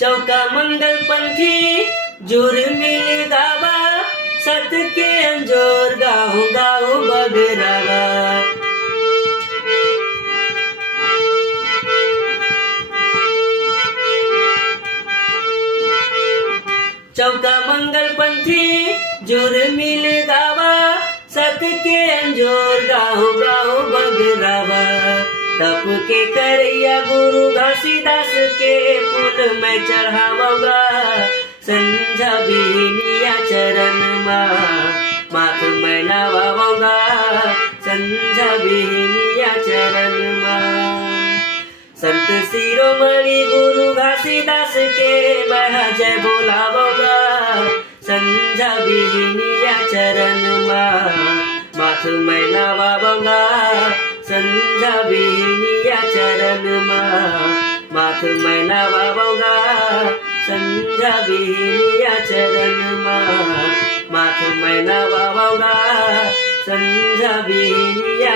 चौका मंगल पंथी जोर मिल गावा, सत के अंजोर गाँव गाँव बगरावा। चौका मंगल पंथी जोर मिल गावा, सत के अंजोर गाँव गाँव बगरावा। तप के करैया गुरु घासीदास के फूल मैं चढ़ावगा, संझा बिहनिया चरण माथ मैं नवाऊंगा, संझा बिहनिया चरण संत शिरोमणि गुरु घासीदास के मैं जय बोलावगा, संझा बिहनिया चरण माथ मैं नवाऊंगा, संझा बिहनिया चरण माथ मैं नवाऊंगा, संझा बिहनिया चरण माथ मैं नवाऊंगा, संझा बिहनिया